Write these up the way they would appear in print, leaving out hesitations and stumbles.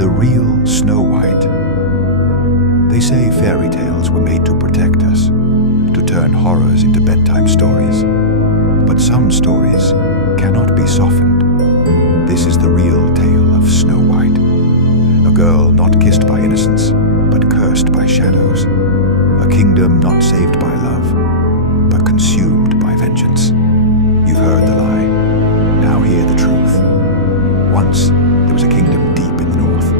The real Snow White. They say fairy tales were made to protect us, to turn horrors into bedtime stories. But some stories cannot be softened. This is the real tale of Snow White, a girl not kissed by innocence, but cursed by shadows, a kingdom not saved by love, but consumed by vengeance. You've heard the lie, now hear the truth. Once there was a kingdom deep in the north,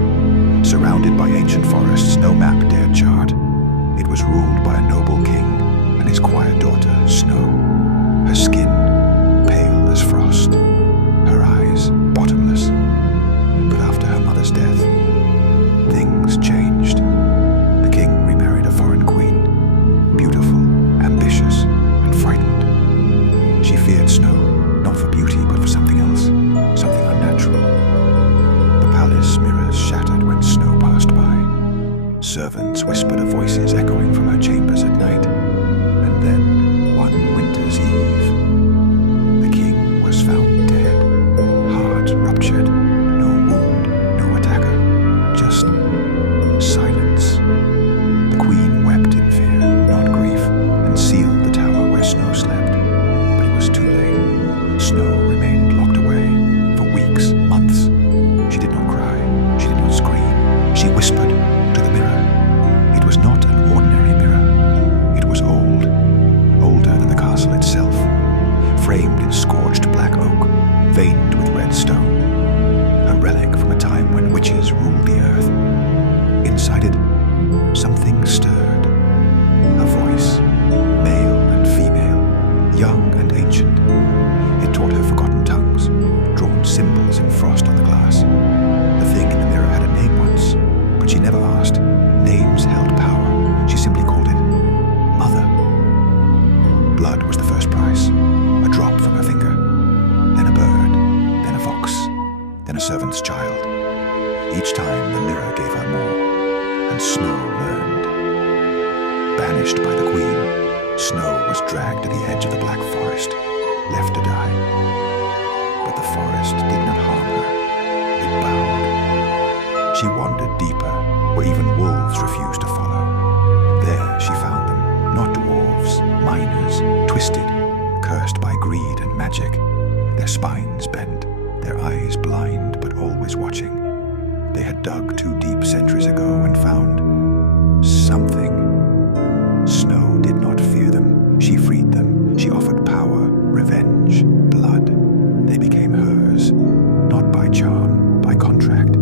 surrounded by ancient forests no map dared chart. It was ruled by a noble king and his quiet daughter, Snow. Her skin pale as frost, her eyes bottomless. But after her mother's death, things changed. The king remarried a foreign queen, beautiful, ambitious, and frightened. She feared Snow, not for beauty, but for something else, something unnatural. The palace mirrors shattered when Snow passed by. Servants whispered of voices echoing from her chambers at night. And then, one winter's eve, the king was found dead, heart ruptured, no wound, no attacker, just silence. The queen wept in fear, not grief, and sealed the tower where Snow slept. But it was too late. Snow remained locked away for weeks, months. She did not cry, she did not scream. She whispered to the mirror. It was not an ordinary mirror. It was old, older than the castle itself, framed in scorched black oak, veined with red stone, a relic from a time when witches ruled the earth. Inside it, something stirred, a voice, male and female, young and ancient. It taught her forgotten tongues, drawn symbols in frost on the glass. The thing in the mirror had a name once, but she never asked. Names held power. She simply called it Mother. Blood was the first price, a drop from her finger, then a bird, then a fox, then a servant's child. Each time the mirror gave her more, and Snow learned. Banished by the queen, Snow was dragged to the edge of the black forest, left to die. But the forest did not harm her, it bowed. She wandered deeper, where even wolves refused to follow. There she found them, not dwarves, miners, twisted, cursed by greed and magic, their spines bent, their eyes blind but always watching. They had dug too deep centuries ago and found something. Snow did not fear them. She freed them. She offered power, revenge, blood. They became hers, not by charm, by contract.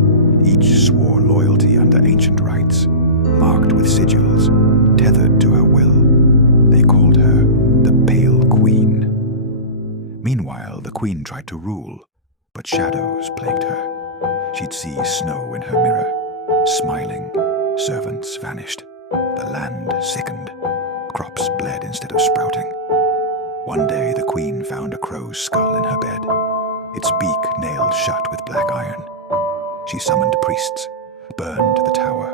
Each swore loyalty under ancient rites, marked with sigils, tethered to her will. They called her the Pale Queen. Meanwhile, the queen tried to rule, but shadows plagued her. She'd see Snow in her mirror, smiling. Servants vanished. The land sickened. Crops bled instead of sprouting. One day, the queen found a crow's skull in her bed, its beak nailed shut with black iron. She summoned priests, burned the tower,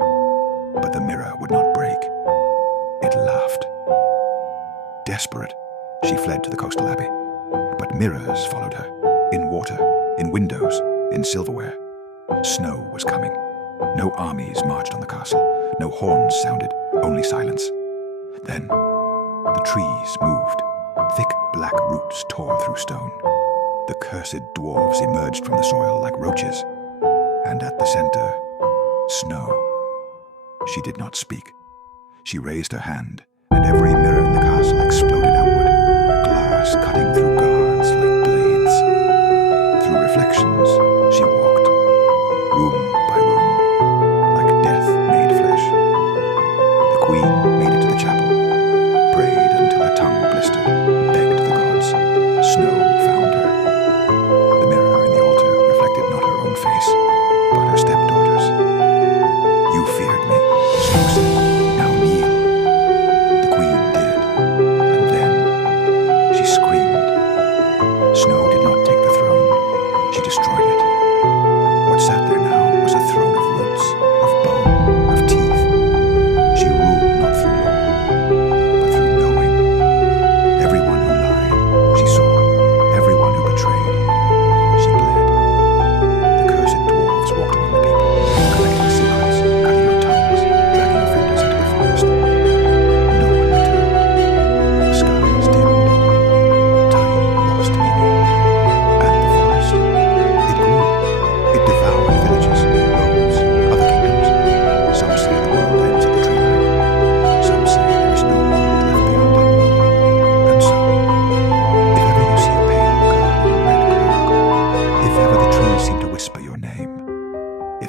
but the mirror would not break. It laughed. Desperate, she fled to the coastal abbey, but mirrors followed her, in water, in windows, in silverware. Snow was coming. No armies marched on the castle, no horns sounded, only silence. Then, the trees moved. Thick black roots tore through stone. The cursed dwarves emerged from the soil like roaches. And at the center, Snow. She did not speak. She raised her hand, and every mirror in the castle exploded outward, glass cutting through guards like blades. Through reflections, she walked, room by room, like death made flesh. The queen made it to the chapel, prayed until her tongue blistered, begged the gods. Snow found her. The mirror in the altar reflected not her own face, but her stepdaughter's. You feared me, Snow said. Now kneel. The queen did, and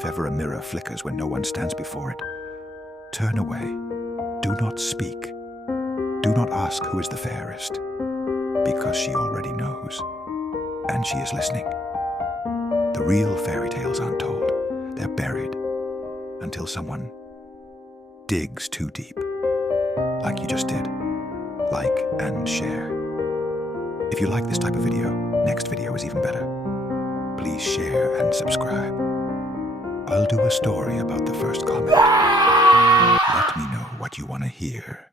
if ever a mirror flickers when no one stands before it, turn away. Do not speak. Do not ask who is the fairest, because she already knows, and she is listening. The real fairy tales aren't told. They're buried until someone digs too deep, like you just did. Like and share. If you like this type of video, next video is even better. Please share and subscribe. I'll do a story about the first comment. Let me know what you want to hear.